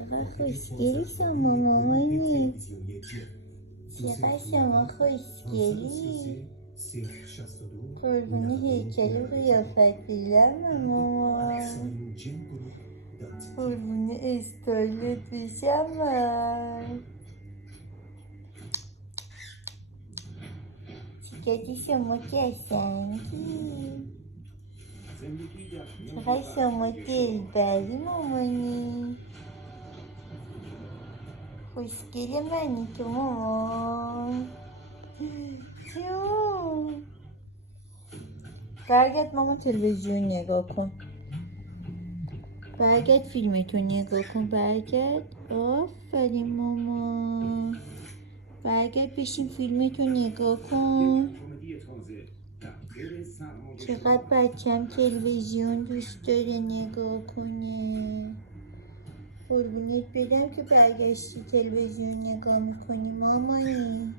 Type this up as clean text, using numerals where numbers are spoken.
چقدر خوشگلی شما مامانی، چقدر شما خوشگلی. قربون هیکل و قیافت بیلم مامان، قربون استایلت بشم من. چقدر شما قشنگی، چقدر شما دلبری مامانی. خوشگل منی تو مامان جون. برگرد مامان تلویزیون نگاه کن، برگرد فیلمتو نگاه کن، برگرد. آفرین مامان، برگرد بشین فیلمتو نگاه کن. چقدر بچم تلویزیون دوست داره نگاه کنه. قربونت بدم که برگشتی تلویزیون نگاه میکنی مامانی.